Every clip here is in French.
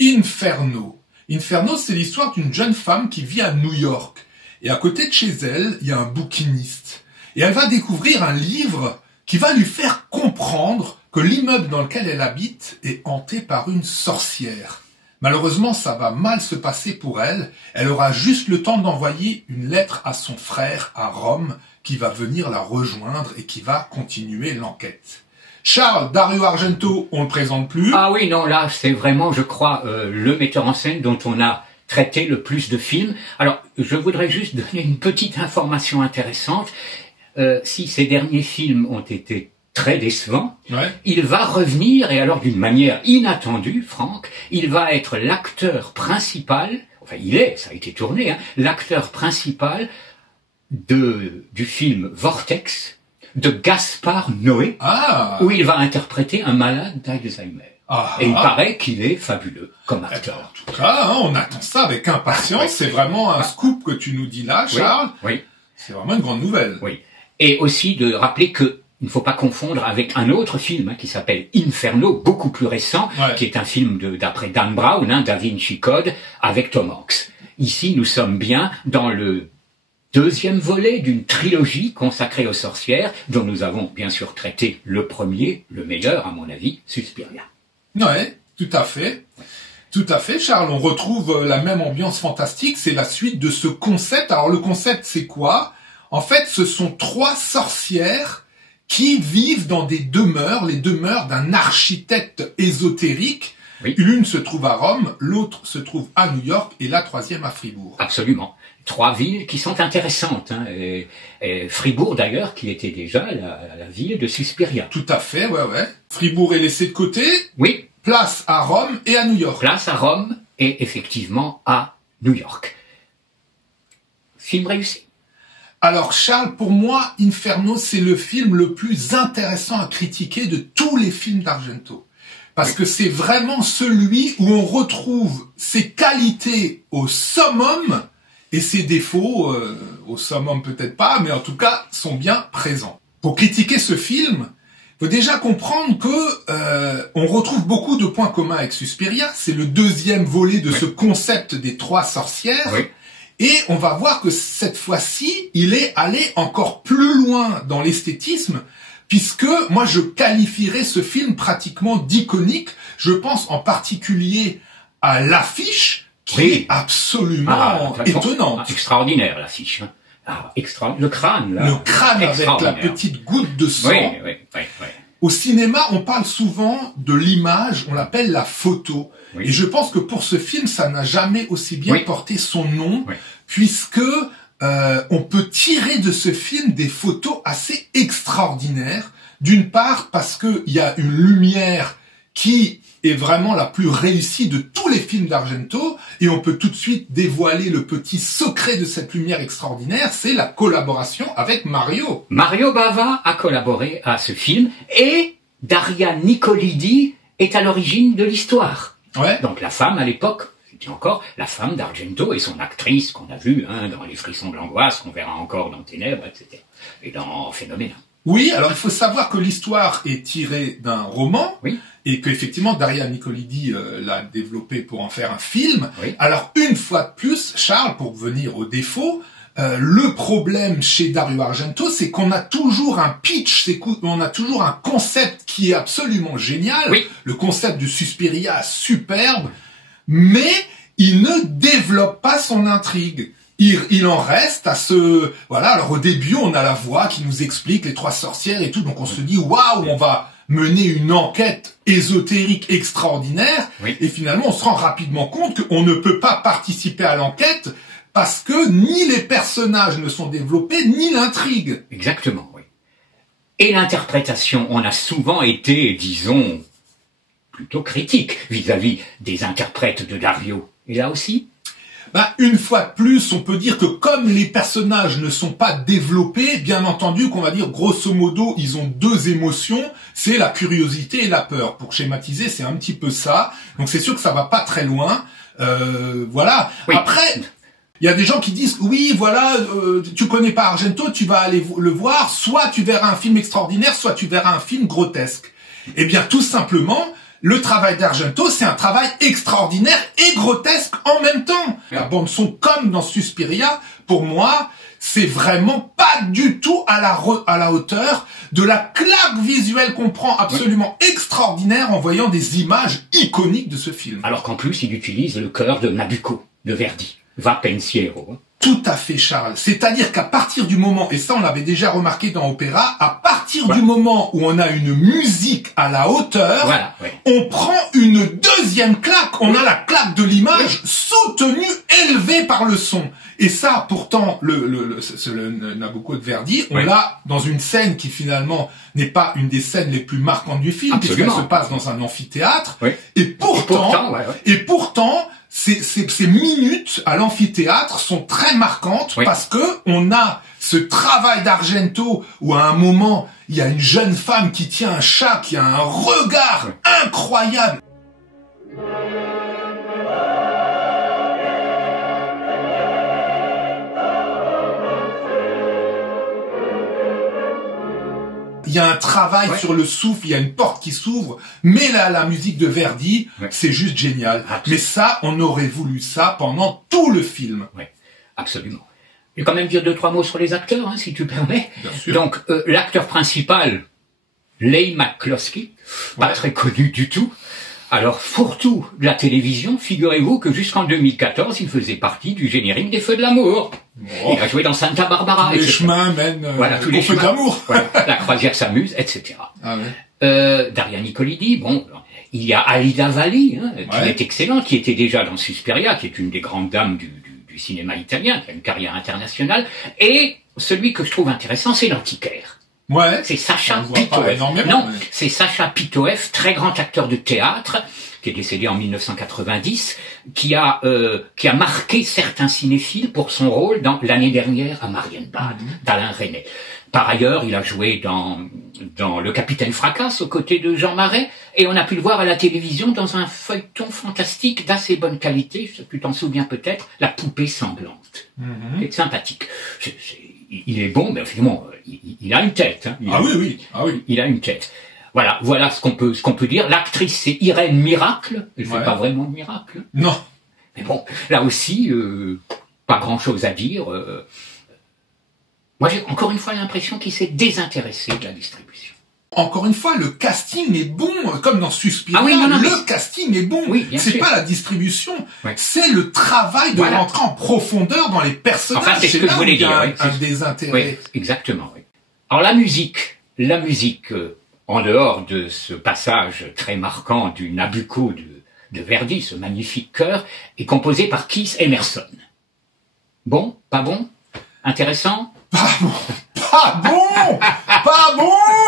Inferno. Inferno, c'est l'histoire d'une jeune femme qui vit à New York. Et à côté de chez elle, il y a un bouquiniste. Et elle va découvrir un livre qui va lui faire comprendre que l'immeuble dans lequel elle habite est hanté par une sorcière. Malheureusement, ça va mal se passer pour elle. Elle aura juste le temps d'envoyer une lettre à son frère à Rome, qui va venir la rejoindre et qui va continuer l'enquête. Charles, Dario Argento, on ne le présente plus. Ah oui, non, là, c'est vraiment, je crois, le metteur en scène dont on a traité le plus de films. Alors, je voudrais juste donner une petite information intéressante. Si ces derniers films ont été très décevant, il va revenir, et alors d'une manière inattendue, Franck, il va être l'acteur principal, enfin ça a été tourné, hein, l'acteur principal du film Vortex, de Gaspard Noé, où il va interpréter un malade d'Alzheimer. Et il paraît qu'il est fabuleux comme acteur. En tout cas, on attend ça avec impatience, c'est vraiment un scoop que tu nous dis là, Charles. Oui. C'est vraiment une grande nouvelle. Oui. Et aussi de rappeler que il ne faut pas confondre avec un autre film qui s'appelle Inferno, beaucoup plus récent, qui est un film d'après Dan Brown, Da Vinci Code, avec Tom Hanks. Ici, nous sommes bien dans le deuxième volet d'une trilogie consacrée aux sorcières, dont nous avons bien sûr traité le premier, le meilleur à mon avis, Suspiria. Ouais, tout à fait. Tout à fait, Charles. On retrouve la même ambiance fantastique. C'est la suite de ce concept. Alors, le concept, c'est quoi? En fait, ce sont 3 sorcières qui vivent dans des demeures, les demeures d'un architecte ésotérique. L'une se trouve à Rome, l'autre se trouve à New York et la troisième à Fribourg. Absolument. 3 villes qui sont intéressantes. Hein. Et Fribourg, d'ailleurs, qui était déjà la ville de Suspiria. Tout à fait, ouais. Fribourg est laissé de côté. Oui. Place à Rome et à New York. Place à Rome et effectivement à New York. Film réussi. Alors Charles, pour moi, Inferno, c'est le film le plus intéressant à critiquer de tous les films d'Argento. Parce que c'est vraiment celui où on retrouve ses qualités au summum et ses défauts, au summum peut-être pas, mais en tout cas, sont bien présents. Pour critiquer ce film, il faut déjà comprendre que on retrouve beaucoup de points communs avec Suspiria. C'est le deuxième volet de ce concept des 3 sorcières. Et on va voir que cette fois-ci, il est allé encore plus loin dans l'esthétisme, puisque moi je qualifierais ce film pratiquement d'iconique. Je pense en particulier à l'affiche, qui est absolument étonnante. Extraordinaire l'affiche. Le crâne, là. Le crâne avec la petite goutte de sang. Oui. Au cinéma, on parle souvent de l'image, on l'appelle la photo. Et je pense que pour ce film, ça n'a jamais aussi bien porté son nom, puisque on peut tirer de ce film des photos assez extraordinaires. D'une part, parce qu'il y a une lumière qui est vraiment la plus réussie de tous les films d'Argento, et on peut tout de suite dévoiler le petit secret de cette lumière extraordinaire, c'est la collaboration avec Mario. Mario Bava a collaboré à ce film, et Daria Nicolidi est à l'origine de l'histoire. Donc la femme à l'époque, c'était encore la femme d'Argento et son actrice qu'on a vue dans Les Frissons de l'Angoisse, qu'on verra encore dans Ténèbres, etc. Et dans Phénomène. Oui, alors il faut savoir que l'histoire est tirée d'un roman, et qu'effectivement Daria Nicolidi l'a développé pour en faire un film. Alors une fois de plus, Charles, pour venir au défaut, le problème chez Dario Argento, c'est qu'on a toujours un pitch, on a toujours un concept qui est absolument génial, le concept de Suspiria superbe, mais il ne développe pas son intrigue. Il en reste à ce... Voilà, alors au début, on a la voix qui nous explique les 3 sorcières et tout, donc on se dit, waouh, on va mener une enquête ésotérique extraordinaire, et finalement, on se rend rapidement compte qu'on ne peut pas participer à l'enquête parce que ni les personnages ne sont développés, ni l'intrigue. Exactement, oui. Et l'interprétation, on a souvent été, disons, plutôt critique vis-à-vis des interprètes de Dario. Et là aussi une fois de plus, on peut dire que comme les personnages ne sont pas développés, bien entendu qu'on va dire grosso modo, ils ont 2 émotions, c'est la curiosité et la peur. Pour schématiser, c'est un petit peu ça. Donc c'est sûr que ça va pas très loin. Voilà. Après, il y a des gens qui disent, oui, voilà, tu connais pas Argento, tu vas aller le voir, soit tu verras un film extraordinaire, soit tu verras un film grotesque. Eh bien, tout simplement, le travail d'Argento, c'est un travail extraordinaire et grotesque en même temps. La bande son, comme dans Suspiria, pour moi, c'est vraiment pas du tout à la hauteur de la claque visuelle qu'on prend absolument extraordinaire en voyant des images iconiques de ce film. Alors qu'en plus, il utilise le chœur de Nabucco, de Verdi. Va pensiero. Tout à fait, Charles. C'est-à-dire qu'à partir du moment, et ça on l'avait déjà remarqué dans Opéra, à partir du moment où on a une musique à la hauteur, on prend une deuxième claque. On a la claque de l'image soutenue, élevée par le son. Et ça, pourtant, le Nabucco de Verdi, on l'a dans une scène qui finalement n'est pas une des scènes les plus marquantes du film, puisqu'elle se passe dans un amphithéâtre. Et pourtant, ces minutes à l'amphithéâtre sont très marquantes parce que on a ce travail d'Argento où à un moment il y a une jeune femme qui tient un chat qui a un regard incroyable. Il y a un travail sur le souffle, il y a une porte qui s'ouvre, mais là, la musique de Verdi, c'est juste génial. Absolument. Mais ça, on aurait voulu ça pendant tout le film. Oui, absolument. Je vais quand même dire 2-3 mots sur les acteurs, si tu permets. Bien sûr. Donc, l'acteur principal, Leigh McCloskey, pas très connu du tout. Alors, fourre-tout de la télévision, figurez-vous que jusqu'en 2014, il faisait partie du générique des Feux de l'amour. Il a joué dans Santa Barbara. Tous les chemins mènent tous les Feux de l'amour. La croisière s'amuse, etc. Ah ouais. Daria Nicolidi, il y a Alida Valli, qui est excellente, qui était déjà dans Suspiria, qui est une des grandes dames du cinéma italien, qui a une carrière internationale. Et celui que je trouve intéressant, c'est l'antiquaire. Ouais. C'est Sacha Pitoev. C'est Sacha Pitoev, très grand acteur de théâtre, qui est décédé en 1990, qui a marqué certains cinéphiles pour son rôle dans L'année dernière à Marienbad, d'Alain Resnais. Par ailleurs, il a joué dans Le Capitaine Fracasse aux côtés de Jean Marais, et on a pu le voir à la télévision dans un feuilleton fantastique d'assez bonne qualité, tu t'en souviens peut-être, La poupée sanglante. C'est sympathique. Il est bon, mais finalement, il a une tête. Il a une tête. Voilà ce qu'on peut dire. L'actrice, c'est Irène Miracle. Elle fait pas vraiment de miracle. Non. Mais bon, là aussi, pas grand-chose à dire. Moi, j'ai encore une fois l'impression qu'il s'est désintéressé de la distribution. Encore une fois, le casting est bon, comme dans Suspiria. Le casting est bon. C'est pas la distribution, c'est le travail de rentrer en profondeur dans les personnages. Enfin, c'est ce que je voulais dire. Un désintérêt. Oui, exactement. Oui. Alors la musique, en dehors de ce passage très marquant du Nabucco de Verdi, ce magnifique chœur, est composée par Keith Emerson. Bon, pas bon, intéressant. Pas bon,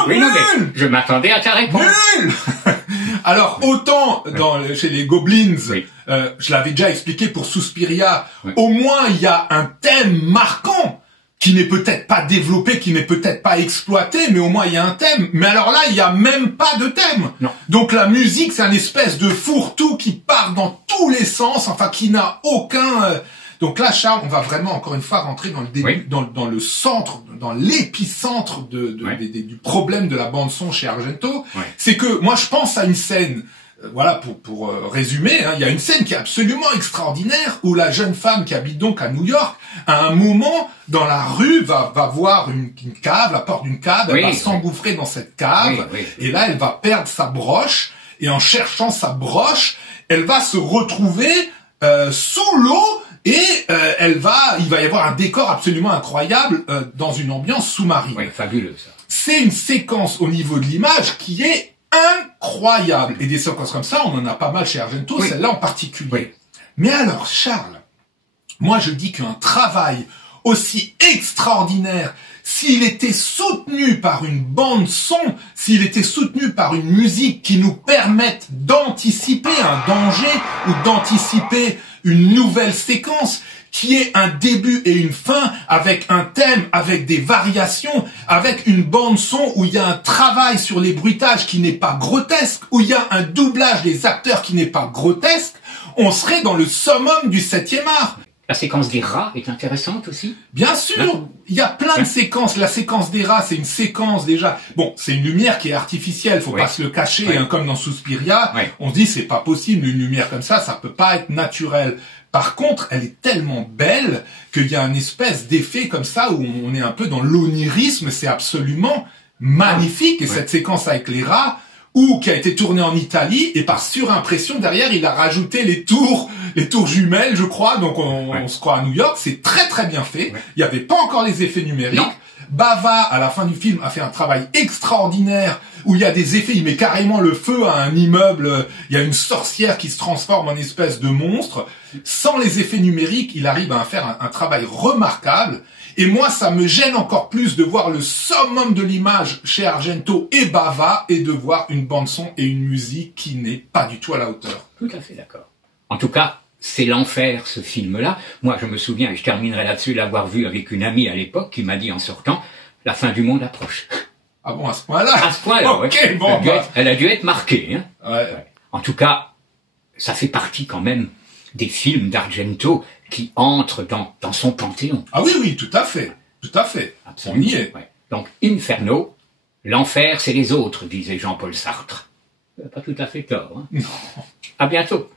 oui, non, mais je m'attendais à ta réponse. Nul. Alors, autant chez les Goblins, je l'avais déjà expliqué pour Suspiria, au moins il y a un thème marquant qui n'est peut-être pas développé, qui n'est peut-être pas exploité, mais au moins il y a un thème. Mais alors là, il y a même pas de thème. Non. Donc la musique, c'est un espèce de fourre-tout qui part dans tous les sens, enfin qui n'a aucun... Donc là, Charles, on va vraiment encore une fois rentrer dans le début, dans le centre, dans l'épicentre du problème de la bande son chez Argento. C'est que moi, je pense à une scène. Voilà, pour résumer, il y a une scène qui est absolument extraordinaire où la jeune femme qui habite donc à New York, à un moment dans la rue, va voir une cave, la porte d'une cave, elle va s'engouffrer dans cette cave, et là, elle va perdre sa broche, et en cherchant sa broche, elle va se retrouver sous l'eau. Et il va y avoir un décor absolument incroyable dans une ambiance sous-marine. Oui, fabuleux ça. C'est une séquence au niveau de l'image qui est incroyable. Et des séquences comme ça, on en a pas mal chez Argento, celle-là en particulier. Mais alors, Charles, moi je dis qu'un travail aussi extraordinaire, s'il était soutenu par une bande son, s'il était soutenu par une musique qui nous permette d'anticiper un danger ou d'anticiper une nouvelle séquence qui est un début et une fin avec un thème, avec des variations, avec une bande son où il y a un travail sur les bruitages qui n'est pas grotesque, où il y a un doublage des acteurs qui n'est pas grotesque, on serait dans le summum du 7e art. La séquence des rats est intéressante aussi. Bien sûr, il y a plein de séquences. La séquence des rats, c'est une séquence déjà. Bon, c'est une lumière qui est artificielle, faut pas se le cacher, hein, comme dans Suspiria. On se dit c'est pas possible une lumière comme ça peut pas être naturel. Par contre, elle est tellement belle qu'il y a une espèce d'effet comme ça où on est un peu dans l'onirisme. C'est absolument magnifique. Et cette séquence avec les rats, qui a été tournée en Italie, et par surimpression derrière, il a rajouté les tours jumelles, je crois. Donc on se croit à New York. C'est très très bien fait. Il y avait pas encore les effets numériques. Non. Bava, à la fin du film, a fait un travail extraordinaire où il y a des effets, il met carrément le feu à un immeuble, il y a une sorcière qui se transforme en espèce de monstre. Sans les effets numériques, il arrive à faire un travail remarquable. Et moi, ça me gêne encore plus de voir le summum de l'image chez Argento et Bava et de voir une bande-son et une musique qui n'est pas du tout à la hauteur. Tout à fait d'accord. En tout cas, c'est l'enfer, ce film-là. Moi, je me souviens, et je terminerai là-dessus, l'avoir vu avec une amie à l'époque qui m'a dit en sortant, la fin du monde approche. Ah bon, à ce point-là? À ce point-là, okay, bon, elle a dû être marquée. Hein. Ouais. En tout cas, ça fait partie quand même des films d'Argento qui entrent dans son panthéon. Ah oui, oui, tout à fait. Tout à fait. Absolument. On y est. Ouais. Donc, Inferno, l'enfer, c'est les autres, disait Jean-Paul Sartre. Pas tout à fait tort. Hein. Non. À bientôt.